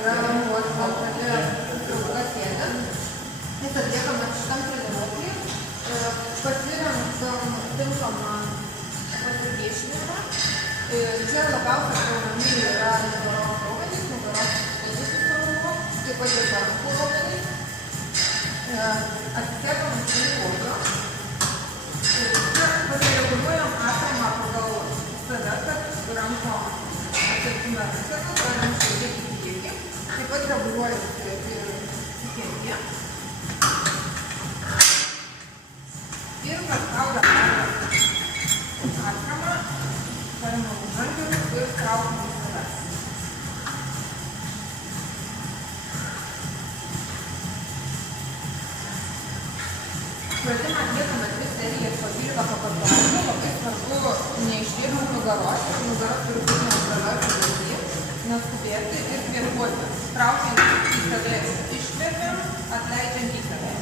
yra rankos apkali ilga kėdė. Jis atliekamas šitam treniruoklį. Pasirenkam tinkamą pasipriešinimą. Čia labiausiai kraunami yra nugaros raumenys, nugaros pozicijos raumenys, taip pat ir rankų raumenys. Atsisėdam į kodą. Pasireguliuojam atomą pagal save, kad rankom atsirtume rankas, galim šiek tiek į priekį. Taip pat reguliuojam ir į priekį. Ir paspaudam atramą, paimam už rankelių ir traukiam į savęs. Pratimą atliekame 2 serijas po 12 pakartojimų. Labai svarbu neišdirbti nugaros, ir nugara turi būti neutralioj padėtyje, neskubėti ir kvėpuoti. Traukiant į save iškvepiam, atleidžiant į save.